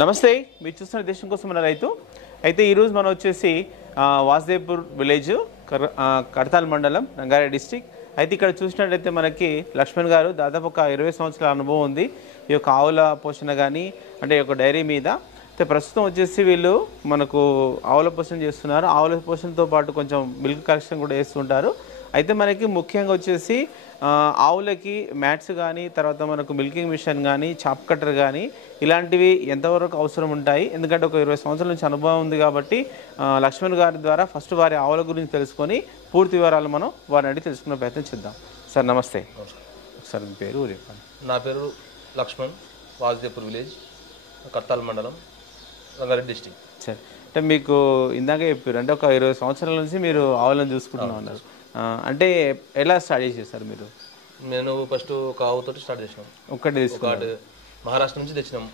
నమస్తే, మీరు చూస్తున్న దేశం కోసం మన రైతు. అయితే ఈరోజు మనం వచ్చేసి వాసుదేవ్పూర్ విలేజ్, కడతాల్ మండలం, రంగారెడ్డి డిస్టిక్. అయితే ఇక్కడ చూసినట్లయితే మనకి లక్ష్మణ్ గారు దాదాపు ఒక 20 సంవత్సరాల అనుభవం ఉంది ఈ యొక్క ఆవుల పోషణ కానీ, అంటే ఈ యొక్క డైరీ మీద. అయితే ప్రస్తుతం వచ్చేసి వీళ్ళు మనకు ఆవుల పోషణ చేస్తున్నారు. ఆవుల పోషణతో పాటు కొంచెం మిల్క్ కలెక్షన్ కూడా చేస్తుంటారు. అయితే మనకి ముఖ్యంగా వచ్చేసి ఆవులకి మ్యాట్స్ కానీ, తర్వాత మనకు మిల్కింగ్ మిషన్ కానీ, చాప్ కట్టర్ కానీ ఇలాంటివి ఎంతవరకు అవసరం ఉంటాయి, ఎందుకంటే ఒక 20 సంవత్సరాల నుంచి అనుభవం ఉంది కాబట్టి లక్ష్మణ్ గారి ద్వారా ఫస్ట్ వారి ఆవుల గురించి తెలుసుకొని పూర్తి వివరాలు మనం వారిని అడిగి తెలుసుకునే ప్రయత్నం చేద్దాం. సార్ నమస్తే. సార్ మీ పేరు చెప్పండి. నా పేరు లక్ష్మణ్, వాసుదేవ్పూర్ విలేజ్, కడతాల్ మండలం, రంగారెడ్డి డిస్టిక్. సార్ అంటే మీకు ఇందాక చెప్పారు అంటే ఒక 20 సంవత్సరాల నుంచి మీరు ఆవులను చూసుకుంటూ ఉన్నారు. అంటే ఎలా స్టార్ట్ చేసేసారు మీరు? నేను ఫస్ట్ ఒక ఆవుతోటి స్టార్ట్ చేసినాం. ఒక్కటి మహారాష్ట్ర నుంచి తెచ్చినాం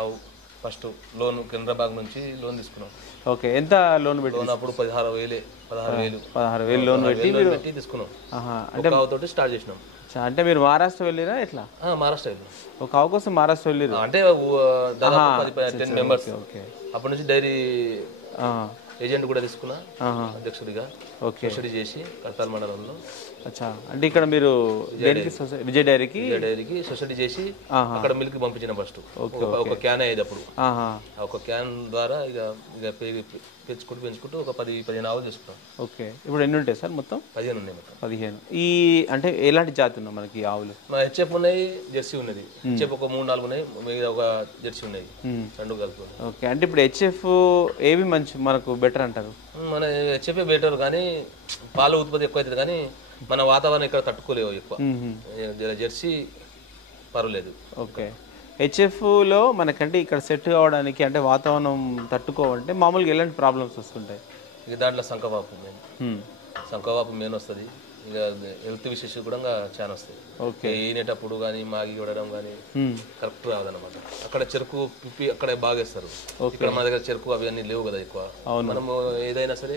ఆవు. ఫస్ట్ లోన్ కెనరా బ్యాంక్ నుంచి లోన్ తీసుకున్నాం. ఓకే, ఎంత లోన్ పెట్టి? లోన్ అప్పుడు 16,000 లోన్ పెట్టి తీసుకున్నాం. అంటే ఆవుతోటి స్టార్ట్ చేసినాం. అంటే మీరు మహారాష్ట్ర వెళ్ళిరా ఎట్లా? మహారాష్ట్ర వెళ్ళాం. ఒక ఆవు కోసం మహారాష్ట్ర వెళ్ళిరు అంటే దాదాపు 10 మెంబర్స్. అప్పటి నుంచి డైరీ ఏజెంట్ కూడా తీసుకున్నా, అధ్యక్షుడిగా సబ్సిడీ చేసి కడతాల్ మండలంలో. అచ్చా, అంటే ఇక్కడ మీరు విజయ్ డైరీకి సొసైటీ చేసి అక్కడ మిల్క్ పంపించిన ఫస్ట్ ఒక క్యాన్ అయ్యేది. అప్పుడు ఒక క్యాన్ ద్వారా ఇక పెంచుకుంటూ ఒక 10-15 ఆవులు చేసుకున్నాం. ఓకే, ఇప్పుడు ఎన్ని ఉంటాయి సార్? మొత్తం 15 ఉన్నాయి. మొత్తం 15. ఈ అంటే ఎలాంటి జాతి ఉన్నాయి మనకి ఆవులు? మా హెచ్ఎఫ్ ఉన్నాయి, జెర్సీ ఉన్నది. హెచ్ఎఫ్ ఒక 3-4 ఉన్నాయి, మిగతా ఒక జెర్సీ ఉన్నాయి, రెండు కలుపుకొని. ఓకే, అంటే ఇప్పుడు హెచ్ఎఫ్ ఏవి మంచి మనకు బెటర్ అంటారు? మన హెచ్ఎఫ్ బెటర్, కానీ పాల ఉత్పత్తి ఎక్కువ అవుతుంది, కానీ మన వాతావరణం ఇక్కడ తట్టుకోలేవు ఎక్కువ. జెర్సీ పర్వాలేదు. ఓకే, హెచ్ఎఫ్లో మనకంటే ఇక్కడ సెట్ కావడానికి అంటే వాతావరణం తట్టుకోవాలంటే మామూలుగా ఎలాంటి ప్రాబ్లమ్స్ వస్తుంటాయి? ఇక దాంట్లో సంకవాపు మెయిన్ వస్తుంది. ఇక హెల్త్ విషయస్ కూడా చాలా వస్తాయి. ఓకే, ఈనేటప్పుడు కానీ మాగి కొడడం కానీ కరెక్ట్ రాదనమాట. అక్కడ చెరుకు పిప్పి అక్కడ బాగా వేస్తారు. ఇక్కడ మా దగ్గర చెరుకు అవి అన్నీ లేవు కదా ఎక్కువ. మనము ఏదైనా సరే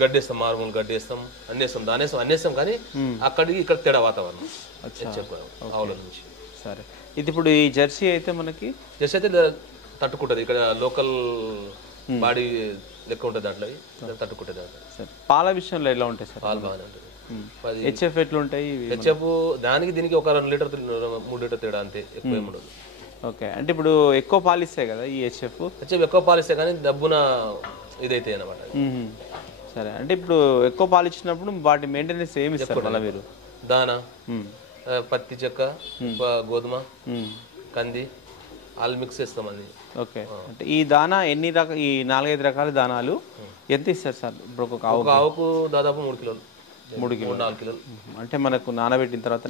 గడ్డేస్తాం, మారుమూలు గడ్డేస్తాం, అన్నేస్తాం, అన్నేస్తాం, కానీ అక్కడికి ఇక్కడ తేడా వాతావరణం ఆవుల నుంచి. సరే, ఇది ఇప్పుడు ఈ జెర్సీ అయితే మనకి జెర్సీ అయితే తట్టుకుంటుంది. ఇక్కడ లోకల్ బాడీ లెక్క ఉంటుంది, దాంట్లో తట్టుకుంటుంది. పాల విషయంలో ఎలా ఉంటాయి సార్? పాలు బాగానే ఉంటుంది. హెచ్ఎఫ్ ఎట్లా ఉంటాయి? హెచ్ఎఫ్ దానికి దీనికి ఒక 2 లీటర్ 3 లీటర్ తేడా, అంతే, ఎక్కువ ఏమి ఉండదు. ఓకే, అంటే ఇప్పుడు ఎక్కువ పాలు ఇస్తాయి కదా ఈ హెచ్ఎఫ్ ఎక్కువ పాలు ఇస్తాయి, కానీ డబ్బున ఇదైతే అనమాట. సరే, అంటే ఇప్పుడు ఎక్కువ పాలు ఇచ్చినప్పుడు వాటి మెయింటెనెన్స్ ఏమి ఇస్తారు మళ్ళీ మీరు? దానా, పత్తి చెక్క, గోధుమ, కంది, ఆల్ మిక్స్ చేస్తాం అది. ఓకే, అంటే ఈ దానా ఈ 4-5 రకాల దానాలు ఎంత ఇస్తారు సార్ ఇప్పుడు ఒక ఆవుకు? దాదాపు 3 కిలోలు, 4 కిలోలు. అంటే మనకు నానబెట్టిన తర్వాత.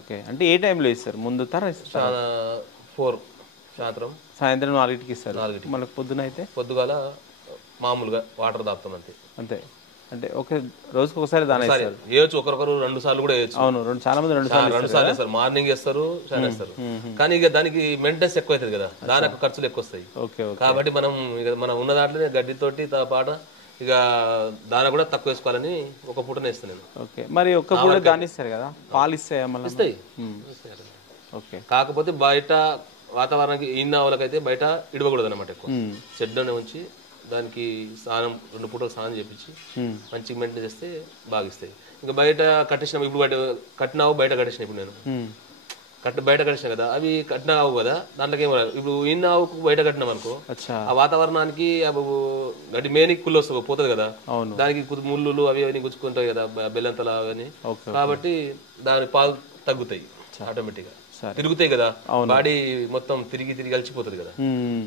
ఓకే, అంటే ఏ టైంలో ఇస్తారు? ముందు 4 సాయంత్రం 4కి ఇస్తారు. మనకు పొద్దున అయితే పొద్దుగాల మామూలుగా వాటర్ తాపుతాం, అంతే. అంటే ఒక రోజుకి ఒకసారి దానా వేయచ్చు, ఒకరొకరు 2 సార్లు కూడా వేయచ్చు. అవును, చాలా మంది 2 సార్లు వేస్తారు. మార్నింగ్ వేస్తారు, వేస్తారు. కానీ ఇక దానికి మెయింటెనెన్స్ ఎక్కువ అవుతుంది కదా, దానికి ఖర్చులు ఎక్కువ వస్తాయి. కాబట్టి మనం ఉన్న దాంట్లోనే గడ్డితోటి పాట ఇక దానా కూడా తక్కువ వేసుకోవాలని ఒక పూటనే ఇస్తాను నేను. ఓకే, మరి ఒక్క పూట దాని ఇస్తారు కదా, పాలు ఇస్తాయి? ఇస్తాయి. ఓకే, కాకపోతే బయట వాతావరణానికి ఇన్న ఆవులకైతే బయట ఇడవకూడదు అనమాట. ఎక్కువ షెడ్లోనే ఉంచి దానికి స్నానం 2 పూటలు స్నానం చేపించి మంచిగా మెయింటైన్ చేస్తే బాగా ఇస్తాయి. ఇంకా బయట కట్టేసిన, ఇప్పుడు కట్టిన ఆవు బయట కట్టేసిన, ఇప్పుడు నేను బయట కట్టేసిన కదా, అవి కట్టిన ఆవు కదా, దాంట్లోకి ఏమో ఇప్పుడు ఇన్న ఆవుకు బయట కట్టినాం అనుకో, ఆ వాతావరణానికి గడ్డి మేనికి కుళ్ళు వస్తుంది, పోతుంది కదా, దానికి ముళ్ళు అవి అవన్నీ గుచ్చుకుంటాయి కదా, బెల్లంతలా అవన్నీ. కాబట్టి దాని పాలు తగ్గుతాయి ఆటోమేటిక్ గా, తిరుగుతాయి కదా, బాడీ మొత్తం తిరిగి కలిసిపోతుంది కదా,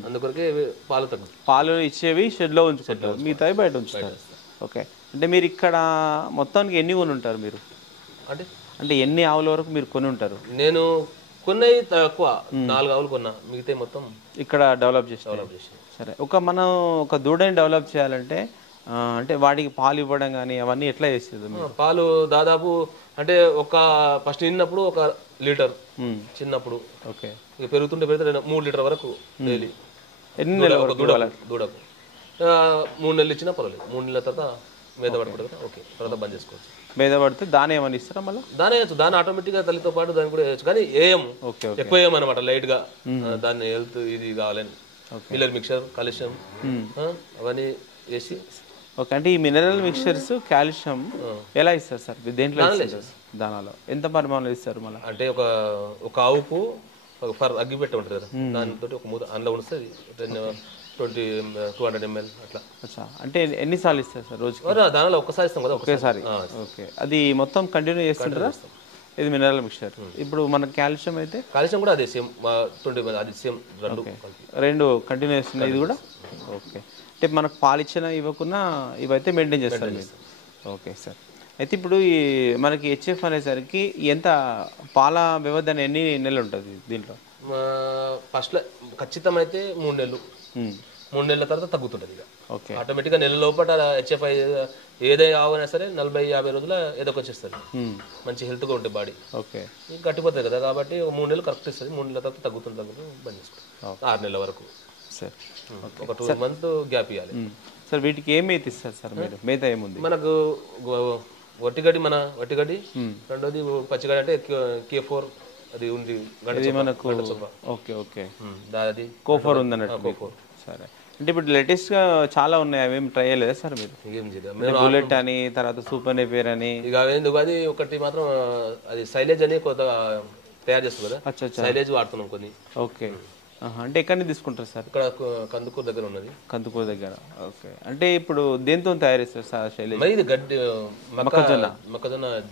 అందుకొరకే పాలు తగ్గుతాయి. పాలు ఇచ్చేవి షెడ్ లో ఉంచుకుంటారు, మిగతావి బయట ఉంచుతారు. ఓకే, అంటే మీరు ఇక్కడ మొత్తానికి ఎన్ని కొని ఉంటారు మీరు? అంటే ఎన్ని ఆవుల వరకు మీరు కొని ఉంటారు? నేను కొన్నాయి తక్కువ, 4 ఆవులు కొన్నా, మిగతా మొత్తం ఇక్కడ డెవలప్ చేసి. సరే, మనం ఒక దూడని డెవలప్ చేయాలంటే అంటే వాటికి పాలు ఇవ్వడం కానీ అవన్నీ ఎట్లా చేసేది? పాలు దాదాపు అంటే ఫస్ట్ నిన్నప్పుడు 1 లీటర్ చిన్నప్పుడు. ఓకే, ఇక పెరుగుతుంటే 3 లీటర్ వరకు డైలీ. ఎన్ని నెలలు దూడకు 3 నెలలు ఇచ్చినా పర్వాలేదు. 3 నెలల తర్వాత మీద పడకూడదు కదా, ఓకే, తర్వాత బంద్ చేసుకోవచ్చు. మీద పడితే దాని ఏమని ఇస్తారా మళ్ళీ? దాని వేయచ్చు, దాని ఆటోమేటిక్గా తల్లితో పాటు దాన్ని కూడా వేయచ్చు, కానీ ఏం ఎక్కువ ఏమన్నమాట, లైట్గా దాన్ని హెల్త్ ఇది కావాలని మిల్లర్ మిక్చర్, కాల్షియం అవన్నీ వేసి. ఓకే, అంటే ఈ మినరల్ మిక్చర్స్ కాల్షియం ఎలా ఇస్తారు సార్? దేంట్లో దానాలో ఎంత పరిమాణంలో ఇస్తారు మళ్ళీ? అంటే ఒక ఆవుకు ఫర్ అగ్గి పెట్ట ఉంటుంది కదా, దానితో ఒక మూత అందులో వస్తుంది 200 ml అట్లా. అంటే ఎన్నిసార్లు ఇస్తారు సార్ రోజుకి? దానిలో ఒక్కసారి ఇస్తాం కదా, ఒకేసారి. ఓకే, అది మొత్తం కంటిన్యూ చేస్తుంటారా? ఇది మినరల్ మిక్చర్. ఇప్పుడు మన కాల్షియం అయితే కాల్షియం కూడా అదే సేమ్ 20 ml, అది సేమ్ రెండు కంటిన్యూ చేస్తున్నాయి ఇది కూడా. ఓకే, అంటే మనకు పాలు ఇచ్చినా ఇవ్వకున్నా ఇవైతే మెయింటైన్ చేస్తారు మీరు. ఓకే సార్, అయితే ఇప్పుడు ఈ మనకి హెచ్ఎఫ్ అనేసరికి ఎంత పాల వ్యవధి అని ఎన్ని నెలలు ఉంటుంది దీంట్లో? ఫస్ట్లో ఖచ్చితం అయితే 3 నెలలు, 3 నెలల తర్వాత తగ్గుతుంటుంది ఇక. ఓకే, ఆటోమేటిక్గా నెల లోపల హెచ్ఎఫ్ ఏదైనా ఆవైనా సరే 40-50 రోజుల ఏదో వచ్చేస్తుంది, మంచి హెల్త్గా ఉంటుంది బాడీ. ఓకే, గట్టిపోతుంది కదా, కాబట్టి ఒక 3 నెలలు కరెక్ట్ ఇస్తుంది, 3 నెలల తర్వాత తగ్గుతుంది బంద్ చేసుకుంటాం. 6 నెలల వరకు సార్, ఒక 2 months గ్యాప్ ఇవ్వాలి సార్. వీటికి ఏం మేత ఇస్తారు సార్ మీరు? మేత ఏముంది మనకు? వట్టిగడ్డి, వట్టిగడ్డి. రెండోది పచ్చిగడ్డి అంటే K4 అది ఉంది మనకు. ఓకే ఓకే, అది కోఫోర్ ఉంది అన్నట్టు. సరే, అంటే ఇప్పుడు లేటెస్ట్ గా చాలా ఉన్నాయి, అవేం ట్రై చేయలేదా సార్ మీరు? బుల్లెట్ అని, తర్వాత సూపర్ నేపియర్ అని, ఇక అవేందుకు అది ఒకటి మాత్రం అది సైలేజ్ అని కొత్త తయారు చేస్తుంది కదా, సైలేజ్ వాడుతున్నాం కొన్ని. ఓకే, అంటే ఎక్కడి నుంచి తీసుకుంటారు సార్? ఇక్కడ కందుకూరు దగ్గర ఉన్నది. కందుకూరు దగ్గర. ఓకే, అంటే ఇప్పుడు దేంతో తయారు చేస్తారు సార్ శైలేజ్? ఇది గడ్డి మొక్కజొన్న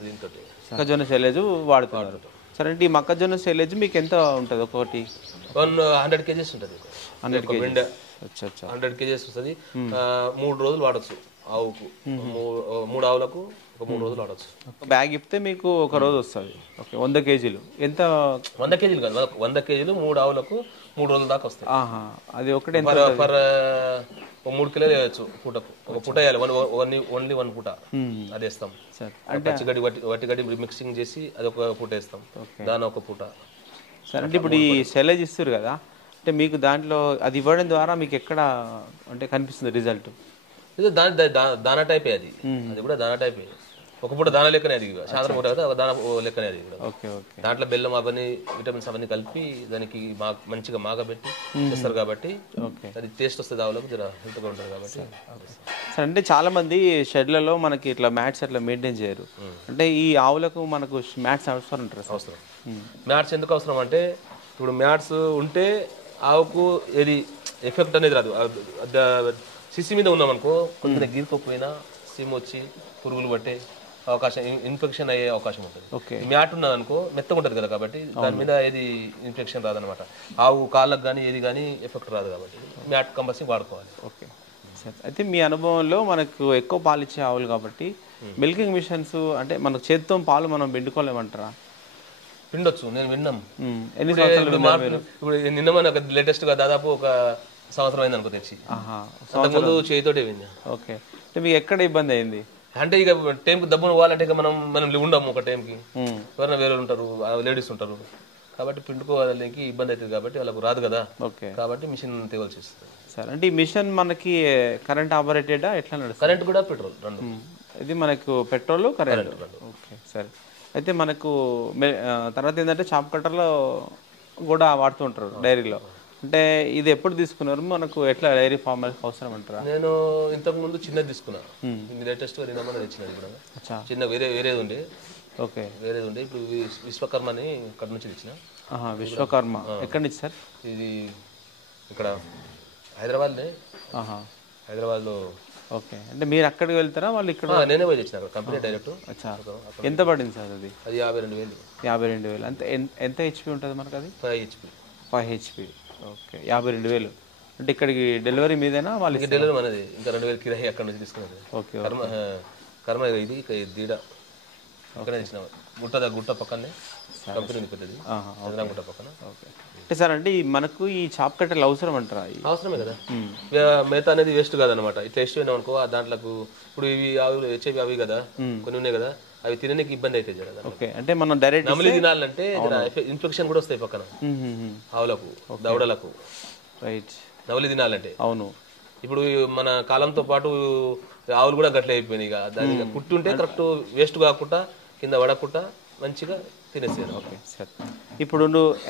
దీంతో మొక్కజొన్న శైలేజ్ వాడుతున్నారు. సరే, అంటే ఈ మొక్కజొన్న శైలేజ్ మీకు ఎంత ఉంటుంది ఒకటి? 100 kgs ఉంటుంది. 100 kgs. 100 kgs వస్తుంది. 3 రోజులు వాడచ్చు ఆవుకు, 3 ఆవులకు ఒక 3 రోజులు వాడచ్చు. బ్యాగ్ ఇప్పితే మీకు ఒక రోజు వస్తుంది. ఓకే, 100 kgs ఎంత? 100 kgs కాదు, 100 kgs 3 ఆవులకు 3 రోజుల దాకా వస్తాయి. అది ఒకటి ఫర్ 3 కిలోలు వేయచ్చు పూటకు. ఒక పూట వేయాలి, ఓన్లీ 1 పూట అది వేస్తాం. పచ్చిగడ్డి వట్టిగడ్డి మిక్సింగ్ చేసి అది ఒక పూట వేస్తాం, దాని ఒక పూట. సరే, అంటే ఇప్పుడు ఈ శైలేజ్ ఇస్తారు కదా, అంటే మీకు దాంట్లో అది ఇవ్వడం ద్వారా మీకు ఎక్కడ అంటే కనిపిస్తుంది రిజల్ట్? ఇది దానా టైపే, అది కూడా దానా టైపే. ఒక పూట దానా లెక్కనే, అది సాధారణ పూట కదా, దానా లెక్కనే అది కూడా. దాంట్లో బెల్లం అవన్నీ విటమిన్స్ అవన్నీ కలిపి దానికి మంచిగా మాగబెట్టి చేస్తారు కాబట్టి అది టేస్ట్ వస్తుంది, ఆవులకు జర హెల్త్గా ఉంటుంది కాబట్టి. సరే, అంటే చాలా మంది షెడ్లలో మనకి ఇట్లా మ్యాట్స్ అట్లా మెయింటైన్ చేయరు, అంటే ఈ ఆవులకు మనకు మ్యాట్స్ అవసరం ఉంటారు? అవసరం. మ్యాట్స్ ఎందుకు అవసరం అంటే, ఇప్పుడు మ్యాట్స్ ఉంటే ఆవుకు ఏది ఎఫెక్ట్ అనేది రాదు. సిసి మీద ఉన్నామనుకో, కొంచెం గీరుకోపోయినా సిమ్ వచ్చి పురుగులు పట్టే అవకాశం, ఇన్ఫెక్షన్ అయ్యే అవకాశం ఉంటుంది. మ్యాట్ ఉన్నది అనుకో మెత్తగా ఉంటుంది కదా, కాబట్టి దాని మీద ఏది ఇన్ఫెక్షన్ రాదనమాట. ఆవు కాళ్ళకు కానీ ఏది కానీ ఎఫెక్ట్ రాదు, కాబట్టి మ్యాట్ కంపల్సరీ వాడుకోవాలి. ఓకే సార్, అయితే మీ అనుభవంలో మనకు ఎక్కువ పాలు ఇచ్చే ఆవులు కాబట్టి మిల్కింగ్ మిషన్స్ అంటే మనకు చేతితో పాలు మనం పిండుకోలేమంటారా? పిండొచ్చు, నేను విన్నాం. ఎన్ని సంవత్సరాలు? ఇప్పుడు నిన్న మన లేటెస్ట్ గా దాదాపు ఒక సంవత్సరం అయింది అనుకో తెచ్చి, అంతకుముందు చేతితోటే విన్నా. ఓకే, అంటే మీకు ఎక్కడ ఇబ్బంది అయింది? అంటే ఇక టైంకి దబ్బును పోవాలంటే ఇక మనం ఉండము ఒక టైంకి, ఎవరైనా వేరే ఉంటారు, లేడీస్ ఉంటారు, కాబట్టి పిండుకోవాలకి ఇబ్బంది అవుతుంది, కాబట్టి వాళ్ళకు రాదు కదా, కాబట్టి మిషన్ తేవాల్సి వస్తుంది. సరే, అంటే ఈ మిషన్ మనకి కరెంట్ ఆపరేటెడా ఎట్లా నడుస్తుంది? కరెంట్ కూడా పెట్రోల్ రెండు. ఇది మనకు పెట్రోల్ కరెంట్. ఓకే, సరే. అయితే మనకు తర్వాత ఏంటంటే చాప్ కట్టర్లో కూడా వాడుతూ ఉంటారు డైరీలో, అంటే ఇది ఎప్పుడు తీసుకున్నారు? మనకు ఎట్లా డైరీ ఫార్మ్ అవసరం అంటారా? నేను ఇంతకు ముందు చిన్నది తీసుకున్నా, లేటెస్ట్ గా నిన్న తెచ్చినది కూడా చిన్న వేరేది ఉండే. ఓకే, వేరేది ఉండే. ఇప్పుడు విశ్వకర్మ అని ఇక్కడ నుంచి తెచ్చిన. విశ్వకర్మ ఎక్కడి నుంచి సార్? ఇది ఇక్కడ హైదరాబాద్లో. ఓకే, అంటే మీరు అక్కడికి వెళ్తారా వాళ్ళు ఇక్కడ? నేనే పోయి తెచ్చిన, కంపెనీ డైరెక్ట్. ఎంత పడింది సార్ అది? అది 52,000. 52,000. అంటే ఎంత హెచ్పి ఉంటుంది మనకు? అది 5 హెచ్పి. ఓకే, 52,000. అంటే ఇక్కడికి డెలివరీ మీదేనా? వాళ్ళకి డెలివరీ అనేది ఇంకా 2,000 కిరాయి అక్కడ నుంచి తీసుకున్నది. ఓకే, కర్మ ఇది దీడ అక్కడే తెచ్చిన, గుట్ట పక్కనే కంపెనీ పెద్దది, గుట్ట పక్కన. ఓకే, అంటే సార్ అంటే మనకు ఈ చాప్ కట్టర్లు అవసరం అంటారా? అవసరమే కదా, మేత అనేది వేస్ట్ కాదనమాట. ఇట్లా వేస్ట్ అయినా అనుకో దాంట్లోకి ఇప్పుడు ఇవి ఆవులు హెచ్ఐవి అవి కదా కొన్ని ఉన్నాయి కదా, అవి తినడానికి ఇబ్బంది అవుతాయి జర. ఓకే, అంటే మనం డైరెక్ట్ నమిలి తినాలంటే ఇన్ఫెక్షన్ కూడా వస్తాయి పక్కన ఆవులకు, దవడలకు. రైట్, నమిలి తినాలంటే. అవును. ఇప్పుడు మన కాలంతో పాటు ఆవులు కూడా గట్లే అయిపోయినాయి. ఇక దాని కుట్టుంటే కరెక్ట్ వేస్ట్ కాకుండా కింద పడకుండా మంచిగా తినేసాను. Okay sir. ఇప్పుడు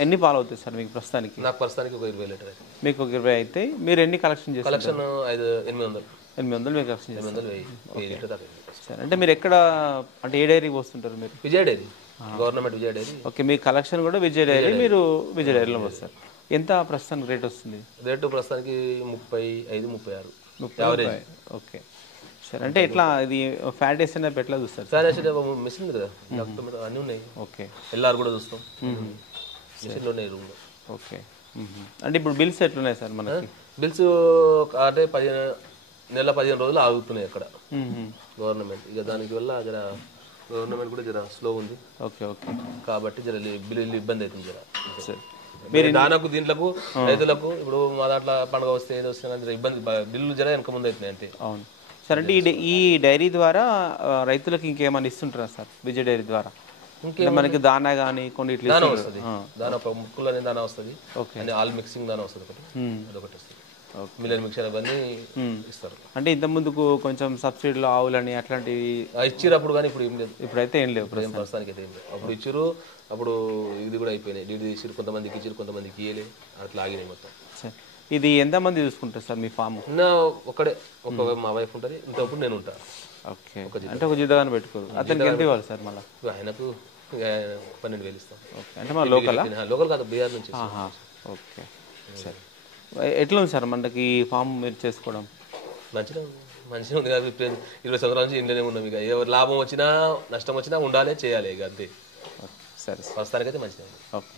ఎన్ని పాలు అవుతాయి సార్ మీకు ప్రస్తుతానికి? నాకు ప్రస్తుతానికి ఒక 20 లీటర్ అయితే. మీకు ఒక 20 అయితే మీరు ఎన్ని కలెక్షన్ చేస్తారు? కలెక్షన్ 800 మీరు కలెక్షన్ చేస్తారు 800 1000 లీటర్ దాకా. సార్ అంటే మీరు ఎక్కడ అంటే ఏ డైరీకి వస్తుంటారు మీరు? విజయ డైరీ, గవర్నమెంట్ విజయ డైరీ. ఓకే, మీ కలెక్షన్ కూడా విజయ డైరీ, మీరు విజయ డైరీలో వస్తారు. ఎంత ప్రస్తుతానికి రేట్ వస్తుంది? రేటు ప్రస్తుతానికి 35-36 యావరేజ్. Okay sir. అంటే ఎట్లా ఇది ఫ్యాట్ వేసిన ఎట్లా చూస్తారు? మిషన్ ఉంది కదా, అన్నీ ఉన్నాయి. ఓకే, ఎల్ఆర్ కూడా చూస్తాం, మిషన్లు ఉన్నాయి రూమ్లో. ఓకే. అంటే ఇప్పుడు బిల్స్ ఎట్లున్నాయి సార్ మనకి? బిల్స్ అంటే 15 రోజులు ఆగుతున్నాయి అక్కడ గవర్నమెంట్. ఇక దానికి వల్ల జర గవర్నమెంట్ కూడా జర స్లో ఉంది. Okay okay. కాబట్టి జర బిల్లు ఇబ్బంది అవుతుంది జర. సార్ దానికి దీంట్లకు రైతులకు ఇప్పుడు మా దాంట్లో పండుగ వస్తే ఏదో వస్తే ఇబ్బంది, బిల్లు జర వెనక ముందు అవుతున్నాయి అంతే. అవును సార్. అంటే ఈ డైరీ ద్వారా రైతులకు ఇంకేమైనా ఇస్తుంటారా సార్ విజయ్ డైరీ ద్వారా? ఇంకా మనకి దానా కానీ కొన్ని దానా వస్తుంది, దానా ముక్కులు అనే దానా వస్తుంది, ఆల్ మిక్సింగ్ దానా వస్తుంది ఒకటి, అదొకటి వస్తుంది. మిలియన్ మిక్చర్ అవన్నీ ఇస్తారు. అంటే ఇంత ముందుకు కొంచెం సబ్సిడీలో ఆవులని అట్లాంటివి ఇచ్చినప్పుడు కానీ ఇప్పుడు ఏం లేదు, ఇప్పుడైతే ఏం లేవు ప్రస్తుతానికి అయితే ఏం లేదు. అప్పుడు ఇచ్చారు, అప్పుడు ఇది కూడా అయిపోయినాయి, డీడీ ఇచ్చారు, కొంతమందికి ఇచ్చారు, కొంతమందికి ఇయ్యలే, అట్లా ఆగినాయి మొత్తం. ఇది ఎంతమంది చూసుకుంటారు సార్ మీ ఫామ్? ఒకడే, మా వైఫ్ ఉంటుంది, ఇంతప్పుడు నేను ఉంటాను. ఓకే, అంటే ఒక జిద్దగానే పెట్టుకోరు. అతనికి ఎంత ఇవ్వాలి సార్ మళ్ళీ? ఆయనకు 12,000 ఇస్తాం. ఓకే, అంటే మా లోకల్ కాదు, బీహార్ నుంచి. ఓకే సరే. ఎట్లా ఉంది సార్ మనకి ఈ ఫామ్ మీరు చేసుకోవడం? మంచిగా ఉంది కదా. 20 సంవత్సరాల నుంచి ఇంట్లోనే ఉన్నాం. ఇక ఎవరు లాభం వచ్చినా నష్టం వచ్చినా ఉండాలి, చేయాలి, ఇక అంతే. సరే, ప్రస్తుతానికైతే మంచిగా. ఓకే.